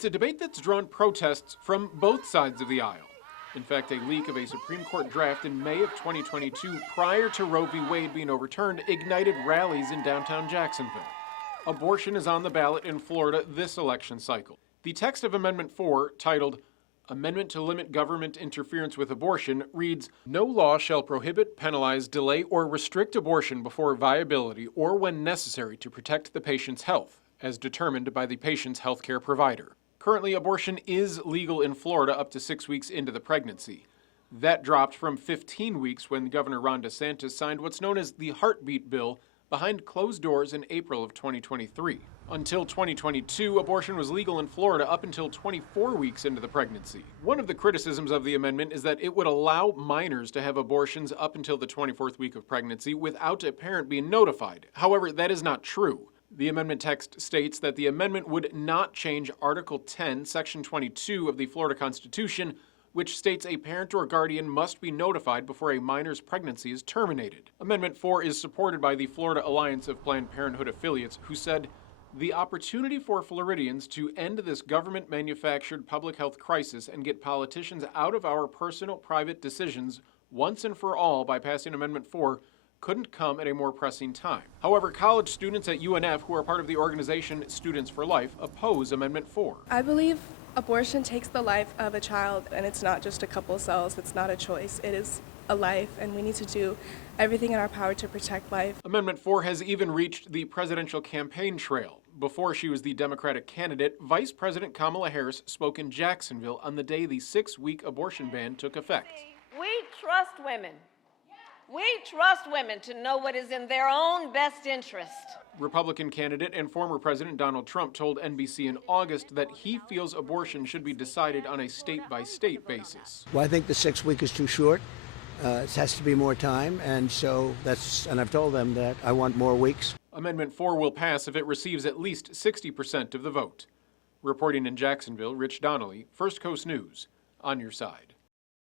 It's a debate that's drawn protests from both sides of the aisle. In fact, a leak of a Supreme Court draft in May of 2022, prior to Roe v. Wade being overturned, ignited rallies in downtown Jacksonville. Abortion is on the ballot in Florida this election cycle. The text of Amendment 4, titled Amendment to Limit Government Interference with Abortion, reads, "No law shall prohibit, penalize, delay, or restrict abortion before viability or when necessary to protect the patient's health, as determined by the patient's healthcare provider." Currently, abortion is legal in Florida up to 6 weeks into the pregnancy. That dropped from 15 weeks when Governor Ron DeSantis signed what's known as the Heartbeat Bill behind closed doors in April of 2023. Until 2022, abortion was legal in Florida up until 24 weeks into the pregnancy. One of the criticisms of the amendment is that it would allow minors to have abortions up until the 24th week of pregnancy without a parent being notified. However, that is not true. The amendment text states that the amendment would not change Article 10, Section 22 of the Florida Constitution, which states a parent or guardian must be notified before a minor's pregnancy is terminated. Amendment 4 is supported by the Florida Alliance of Planned Parenthood affiliates, who said, "The opportunity for Floridians to end this government-manufactured public health crisis and get politicians out of our personal, private decisions once and for all by passing Amendment 4 couldn't come at a more pressing time." However, college students at UNF, who are part of the organization Students for Life, oppose Amendment 4. I believe abortion takes the life of a child, and it's not just a couple cells. It's not a choice. It is a life, and we need to do everything in our power to protect life. Amendment 4 has even reached the presidential campaign trail. Before she was the Democratic candidate, Vice President Kamala Harris spoke in Jacksonville on the day the 6-week abortion ban took effect. We trust women. We trust women to know what is in their own best interest. Republican candidate and former President Donald Trump told NBC in August that he feels abortion should be decided on a state-by-state basis. Well, I think the 6 week is too short. It has to be more time, and I've told them that I want more weeks. Amendment 4 will pass if it receives at least 60% of the vote. Reporting in Jacksonville, Rich Donnelly, First Coast News, on your side.